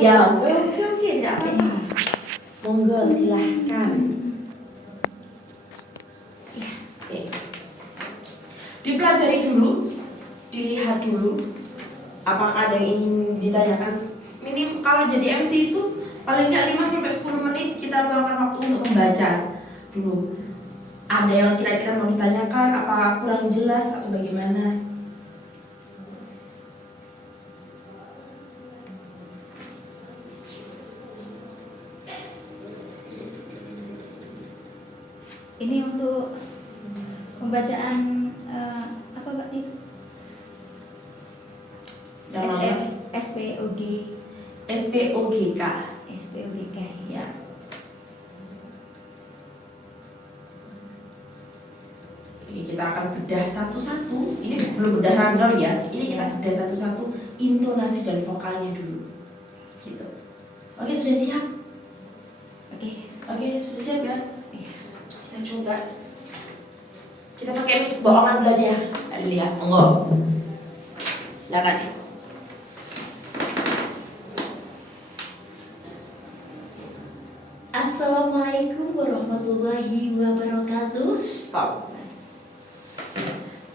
ya, oke, tidak apa-apa. Monggo silahkan. Oke. Dipelajari dulu, dilihat dulu. Apakah ada yang ingin ditanyakan? Minim kalau jadi MC itu paling nggak 5-10 menit kita meluangkan waktu untuk membaca dulu. Ada yang kira-kira mau ditanyakan? Apa kurang jelas atau bagaimana? Ini untuk pembacaan apa Mbak itu? SPOG. SPOGK. SPOGK. Ya. Oke, kita akan bedah satu-satu. Ini belum bedah random ya. Ini kita bedah satu-satu intonasi dan vokalnya dulu. Gitu. Oke, sudah siap? Oke, sudah siap ya? Kita coba. Kita pakai mic bohongan dulu aja. Lihat, monggo. Silakan. Assalamualaikum warahmatullahi wabarakatuh. Stop.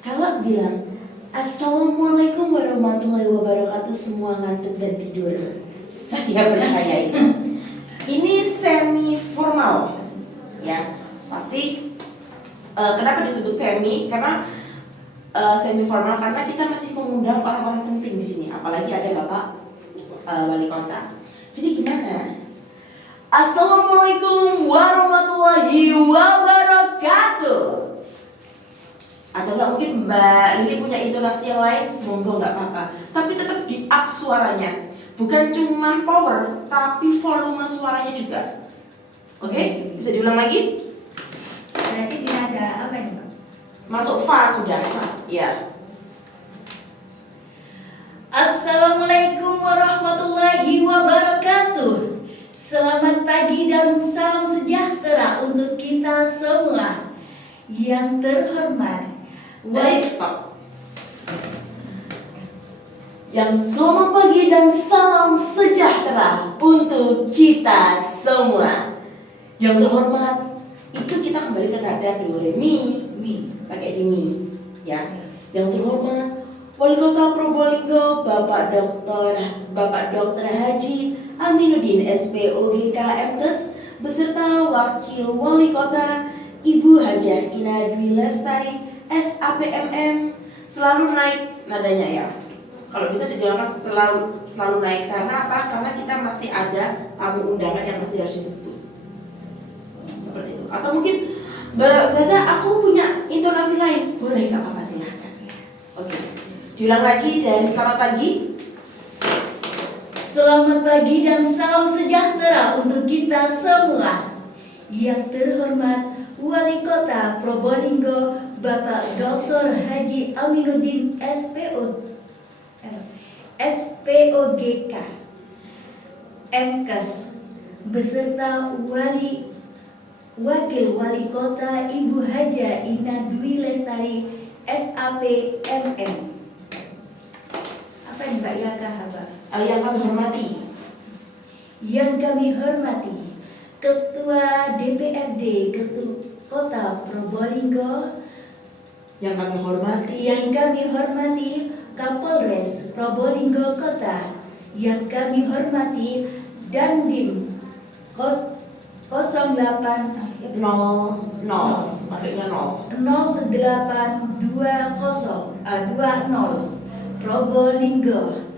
Kalau bilang Assalamualaikum warahmatullahi wabarakatuh, semua ngantuk dan tidur. Saya percaya itu. Ini semi formal, ya pasti. Kenapa disebut semi? Karena semi formal karena kita masih mengundang orang-orang penting di sini, apalagi ada Bapak Wali Kota. Jadi gimana? Assalamualaikum warahmatullahi wabarakatuh. Atau nggak mungkin Mbak Lili punya intonasi yang lain, monggo nggak apa-apa. Tapi tetap di up suaranya, bukan cuma power, tapi volume suaranya juga. Oke, bisa diulang lagi? Berarti tidak ada apa ini Pak? Masuk fa sudah, ya. Assalamualaikum warahmatullahi wabarakatuh. Selamat pagi dan salam sejahtera untuk kita semua. Yang terhormat Stop. Yang selamat pagi dan salam sejahtera untuk kita semua. Yang terhormat, itu kita kembali ke nada do re mi, pakai di mi, ya. Yang terhormat Wali Kota Probolinggo Bapak Dr. Haji Aminuddin SPOGK MKes beserta Wakil Wali Kota Ibu Hajah Ina Dwi Lestari SAPMM. Selalu naik nadanya ya. Kalau bisa dijalankan selalu naik. Karena apa? Karena kita masih ada tamu undangan yang masih harus disebut. Seperti itu. Atau mungkin Mbak Zaza, aku punya intonasi lain. Boleh, gak apa-apa, silahkan. Oke. Diulang lagi dari selamat pagi. Selamat pagi dan salam sejahtera untuk kita semua. Yang terhormat Wali Kota Probolinggo Bapak Dr. Haji Aminuddin SPOGK MKes beserta Wakil Wali Kota Ibu Hajah Ina Dwi Lestari SAPMM. Apa yang Mbak Yaka Haba? Yang kami hormati. Yang kami hormati Ketua DPRD Kota Probolinggo. Yang kami hormati. Yang kami hormati Kapolres Probolinggo Kota. Yang kami hormati Dandim 08 makanya 0820 Probolinggo.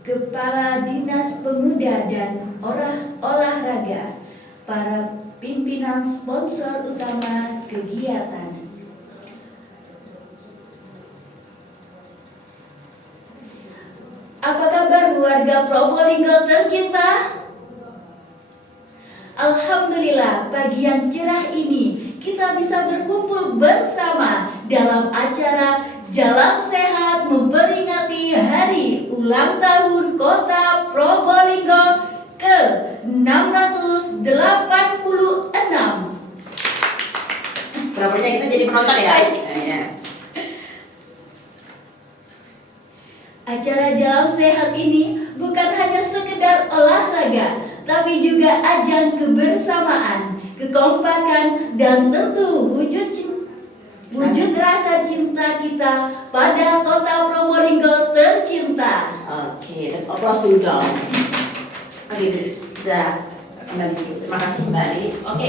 Kepala Dinas Pemuda dan Olahraga, para pimpinan sponsor utama kegiatan. Apa kabar warga Probolinggo tercinta? Alhamdulillah, pagi yang cerah ini kita bisa berkumpul bersama dalam acara Jalan Sehat memperingati hari ulang tahun Kota Probolinggo ke-686. Berapa percaya bisa jadi penonton ya? Acara Jalan Sehat ini bukan hanya sekedar olahraga tapi juga ajang kebersamaan, kekompakan, dan tentu wujud rasa cinta kita pada kota Probolinggo tercinta. Oke, dan aplaus dulu dong. Oke, bisa kembali dulu. Terima kasih kembali. Oke,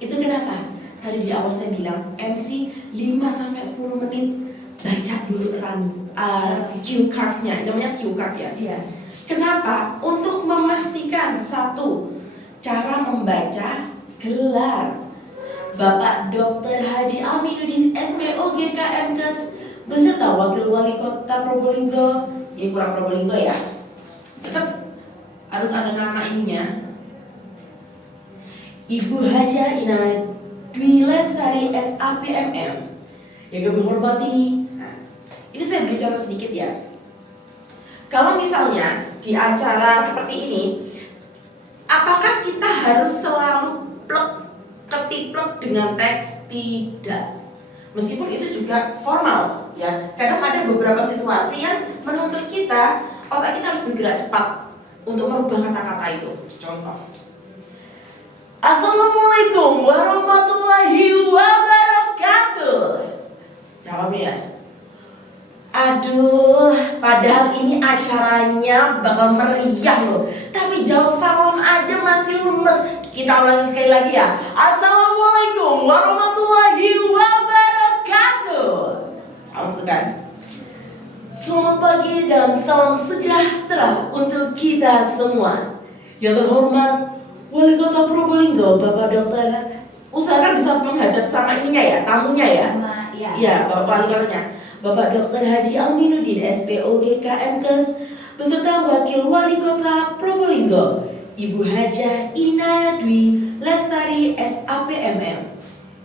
itu kenapa? Tadi di awal saya bilang MC 5-10 menit baca dulu cue card-nya, namanya cue card ya. Iya. Kenapa? Untuk memastikan satu, cara membaca gelar Bapak Dr. Haji Aminuddin SPOG KMKes beserta Wakil Wali Kota Probolinggo. Ini kurang Probolinggo ya. Tetap harus ada nama ininya. Ibu Haja Ina Dwi Lestari SAPMM. Yang kami hormati. Nah, ini saya beri contoh sedikit ya. Kalau misalnya di acara seperti ini, apakah kita harus selalu ketiplek dengan teks? Tidak. Meskipun itu juga formal ya. Kadang ada beberapa situasi yang menuntut kita, otak kita harus bergerak cepat untuk merubah kata-kata itu. Contoh, Assalamualaikum warahmatullahi wabarakatuh. Jawabnya, aduh, padahal ini acaranya bakal meriah loh. Tapi jawab salam aja masih lemes. Kita ulangin sekali lagi ya. Assalamualaikum warahmatullahi wabarakatuh. Apa itu kan? Selamat pagi dan salam sejahtera untuk kita semua. Yang terhormat Wali Kota Probolinggo, Bapak Dokter. Usahakan bisa menghadap sama ininya ya, tamunya ya. Iya, Bapak Wali Kotanya. Bapak Dr. Haji Aminuddin SPOG KMKes beserta Wakil Wali Kota Probolinggo Ibu Haja Ina Dwi Lestari SAPMM.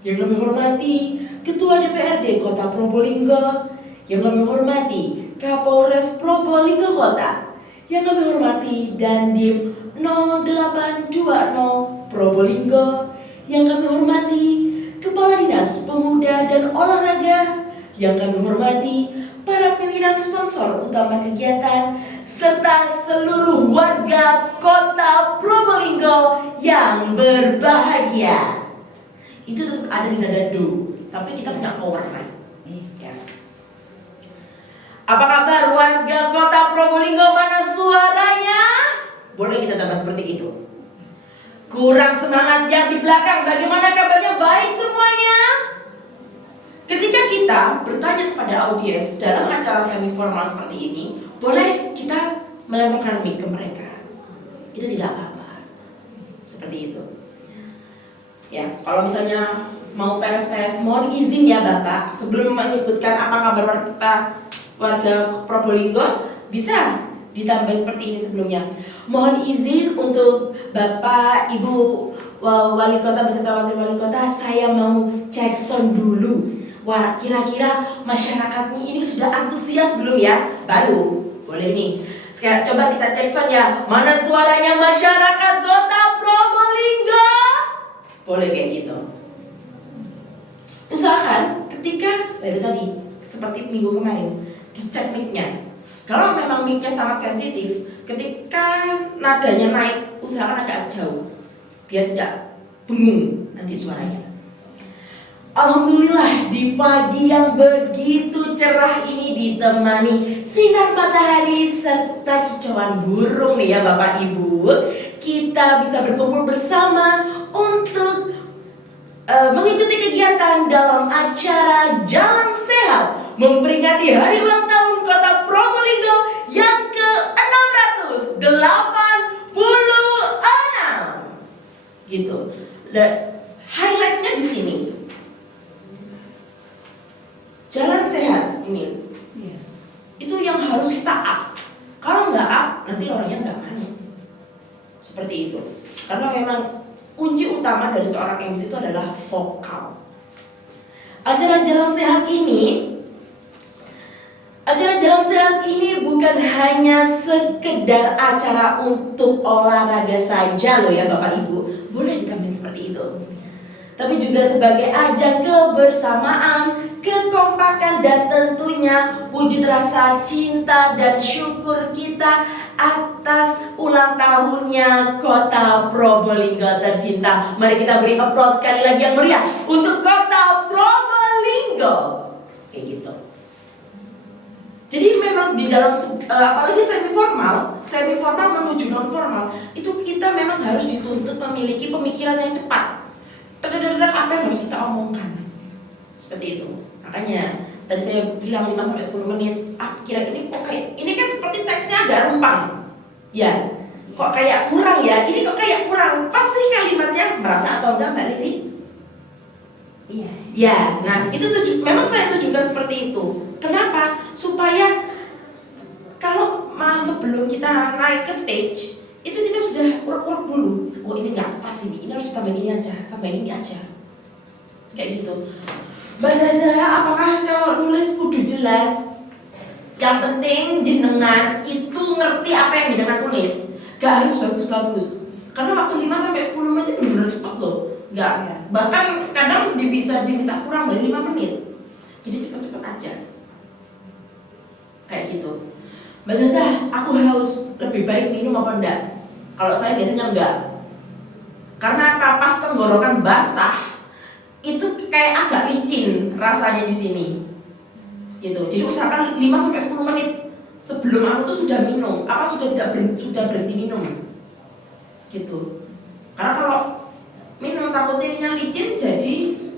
Yang kami hormati Ketua DPRD Kota Probolinggo, yang kami hormati Kapolres Probolinggo Kota, yang kami hormati Dandim 0820 Probolinggo, yang kami hormati Kepala Dinas Pemuda dan Olahraga, yang kami hormati para pimpinan sponsor utama kegiatan serta seluruh warga Kota Probolinggo yang berbahagia. Itu tetap ada di nada do, tapi kita punya power right. Ya. Apa kabar warga Kota Probolinggo? Mana suaranya? Boleh kita tambah seperti itu. Kurang semangat yang di belakang. Bagaimana kabarnya? Baik semuanya? Ketika kita bertanya kepada audiens dalam acara semi formal seperti ini, boleh kita melemparkan mic ke mereka. Itu tidak apa-apa. Seperti itu. Ya, kalau misalnya mau peres-peres, mohon izin ya Bapak, sebelum menyebutkan apa kabar warga Probolinggo, bisa ditambah seperti ini sebelumnya. Mohon izin untuk Bapak, Ibu Wali Kota beserta Wakil Wali Kota, saya mau cek sound dulu. Wah, kira-kira masyarakatnya ini sudah antusias belum ya? Baru, boleh nih. Sekarang coba kita cek sound ya. Mana suaranya masyarakat Kota Probolinggo? Boleh kayak gitu. Usahakan ketika, itu tadi, seperti minggu kemarin, dicek mic-nya. Kalau memang mic-nya sangat sensitif, ketika nadanya naik, usahakan agak jauh, biar tidak bengung nanti suaranya. Alhamdulillah di pagi yang begitu cerah ini ditemani sinar matahari serta kicauan burung nih ya Bapak Ibu, kita bisa berkumpul bersama untuk mengikuti kegiatan dalam acara Jalan Sehat memperingati hari ulang tahun Kota Probolinggo yang ke-686 gitu. Dan highlightnya di sini. Jalan sehat ini, itu yang harus kita up. Kalau nggak up, nanti orangnya nggak panik. Seperti itu. Karena memang kunci utama dari seorang MC itu adalah vokal. Acara Jalan Sehat ini bukan hanya sekedar acara untuk olahraga saja loh ya Bapak Ibu. Boleh dikamin seperti itu. Tapi juga sebagai ajang kebersamaan, kekompakan, dan tentunya wujud rasa cinta dan syukur kita atas ulang tahun tahunnya Kota Probolinggo tercinta. Mari kita beri aplaus sekali lagi yang meriah untuk Kota Probolinggo. Kayak gitu. Jadi memang di dalam apalagi semi formal menuju non formal, itu kita memang harus dituntut memiliki pemikiran yang cepat. Terdadak apa yang harus kita omongkan. Seperti itu. Makanya tadi saya bilang 5-10 menit. Kira ini kok kayak ini kan seperti teksnya agak rumpang. Ya. Kok kayak kurang ya? Ini kok kayak kurang. Pasti kalimatnya merasa atau enggak Mbak Lili? Iya. Ya, nah itu memang saya tujukan seperti itu. Kenapa? Supaya kalau sebelum kita naik ke stage itu kita sudah urut-urut dulu. Oh ini nggak pas ini harus tambahin ini aja, tambahin ini aja. Kayak gitu. Mbak Zaza, apakah kalau nulis kudu jelas? Yang penting jenengan itu ngerti apa yang jenengan tulis. Gak harus bagus-bagus. Karena waktu 5-10 menit itu benar cepat loh. Enggak, Ya. bahkan kadang bisa diminta kurang dari 5 menit. Jadi cepat-cepat aja. Kayak gitu. Mbak Zaza, aku haus, lebih baik minum apa enggak? Kalau saya biasanya enggak. Karena apa? Pas tenggorokan basah, itu kayak agak licin rasanya di sini. Gitu. Jadi usahakan 5-10 menit sebelum aku tuh sudah minum, sudah berhenti minum. Gitu. Karena kalau minum takutnya licin jadi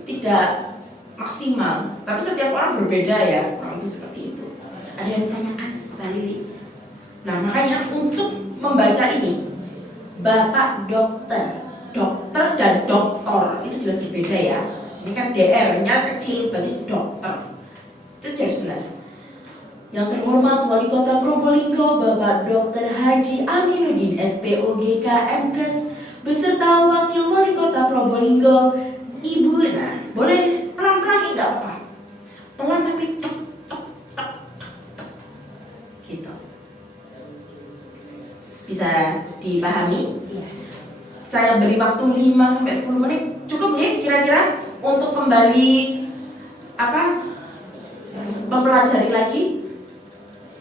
tidak maksimal. Tapi setiap orang berbeda ya, kurang lebih seperti itu. Ada yang ditanyakan Mbak Lili? Nah makanya untuk membaca ini, Bapak dokter dan doktor itu jelas berbeda ya. Ini kan DR-nya kecil berarti dokter. Itu harus jelas. Yang terhormat Wali Kota Probolinggo Bapak Dr. Haji Aminuddin SPOGK MKes beserta Wakil Wali Kota Probolinggo Ibu. Nah, boleh pelan-pelan enggak apa-apa. Pelan tapi gitu. Bisa dipahami? Iya. Saya beri waktu 5-10 menit cukup ya kira-kira untuk kembali mempelajari lagi.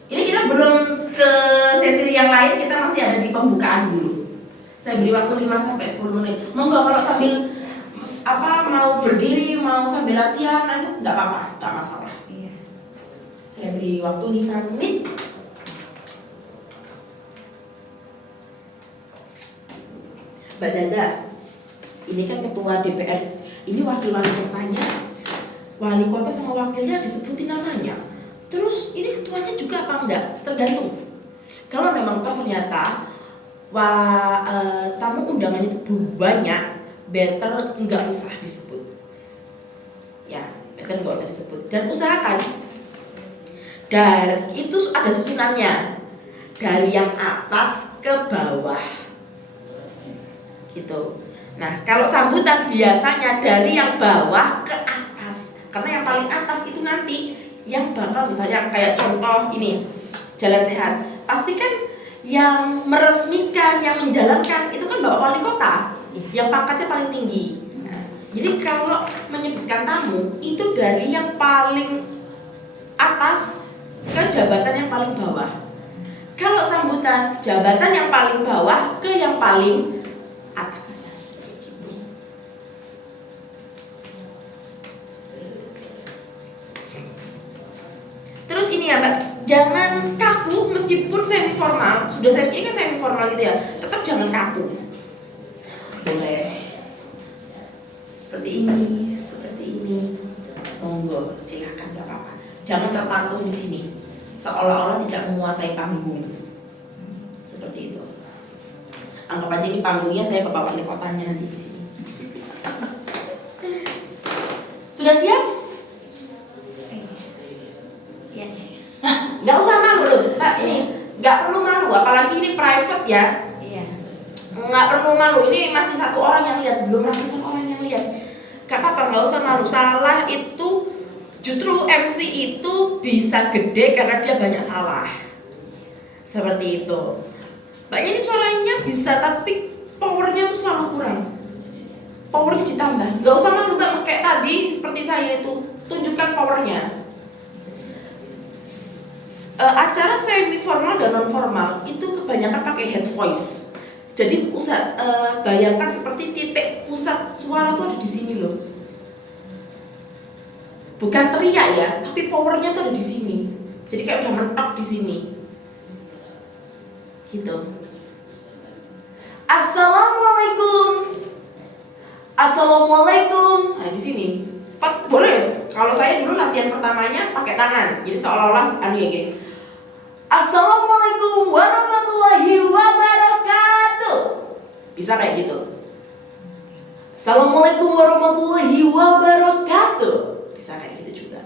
Ini kita belum ke sesi yang lain, kita masih ada di pembukaan dulu. Saya beri waktu 5-10 menit. Monggo kalau sambil mau berdiri, mau sambil latihan, itu enggak apa-apa, enggak masalah. Iya. Saya beri waktu 5 menit. Mbak Zaza, ini kan ketua DPR, ini wakil-wali kotanya, wali kota sama wakilnya disebutin namanya. Terus ini ketuanya juga apa enggak? Tergantung. Kalau memang ternyata tamu undangannya itu banyak, better enggak usah disebut. Ya, better enggak usah disebut. Dan usahakan itu ada susunannya dari yang atas ke bawah. Gitu. Nah, kalau sambutan biasanya dari yang bawah ke atas. Karena yang paling atas itu nanti yang bakal misalnya kayak contoh ini Jalan Sehat. Pasti kan yang meresmikan, yang menjalankan itu kan Bapak Wali Kota yang pangkatnya paling tinggi. Nah, jadi kalau menyebutkan tamu itu dari yang paling atas ke jabatan yang paling bawah. Kalau sambutan jabatan yang paling bawah ke yang paling atas. Terus ini ya Mbak, jangan kaku meskipun semi formal. Ini kan semi formal gitu ya, tetap jangan kaku. Boleh seperti ini, monggo silakan, nggak apa-apa. Jangan terpatung di sini, seolah-olah tidak menguasai panggung. Seperti itu. Anggap aja ini panggungnya saya Bapak Wali Kotanya nanti di sini. Sudah siap? Yes. Nggak usah malu loh, Mbak. Ini nggak perlu malu, apalagi ini private ya. Iya. Nggak perlu malu. Ini masih 1 orang yang lihat, belum ratusan orang yang lihat. Gak apa-apa, nggak usah malu. Salah itu justru MC itu bisa gede karena dia banyak salah. Seperti itu. Mbaknya ini suaranya bisa, tapi powernya tuh selalu kurang. Powernya ditambah. Nggak usah malu Mbak, kayak tadi seperti saya itu tunjukkan powernya. Acara semi formal dan non formal itu kebanyakan pakai head voice. Jadi bayangkan seperti titik pusat suara tuh ada di sini loh. Bukan teriak ya, tapi powernya tuh ada di sini. Jadi kayak udah mentok di sini. Gitu. Assalamualaikum. Assalamualaikum. Nah, di sini. Boleh. Kalau saya dulu latihan pertamanya pakai tangan. Jadi seolah-olah ya gini. Assalamualaikum warahmatullahi wabarakatuh. Bisa kayak gitu. Assalamualaikum warahmatullahi wabarakatuh. Bisa kayak gitu juga.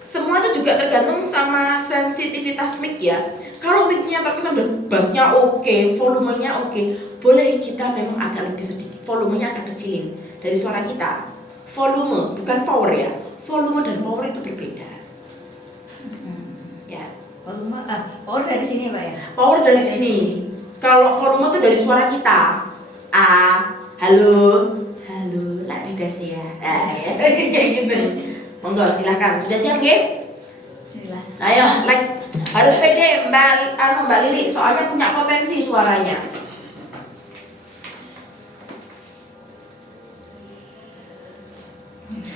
Semua itu juga tergantung sama sensitivitas mic ya. Kalau mic-nya terkesan bassnya oke, volumenya oke, boleh kita memang agak lebih sedikit, volumenya agak kecilin dari suara kita. Volume, bukan power ya. Volume dan power itu berbeda. Ya. Power dari sini Pak ya? Power dari sini. Kalau volume itu dari suara kita. Halo, lah beda sih ya. Kayak gitu. Monggo silahkan. Sudah siap nggih? Bismillah. Ayo, like harus pede Mbak Lili, soalnya punya potensi suaranya.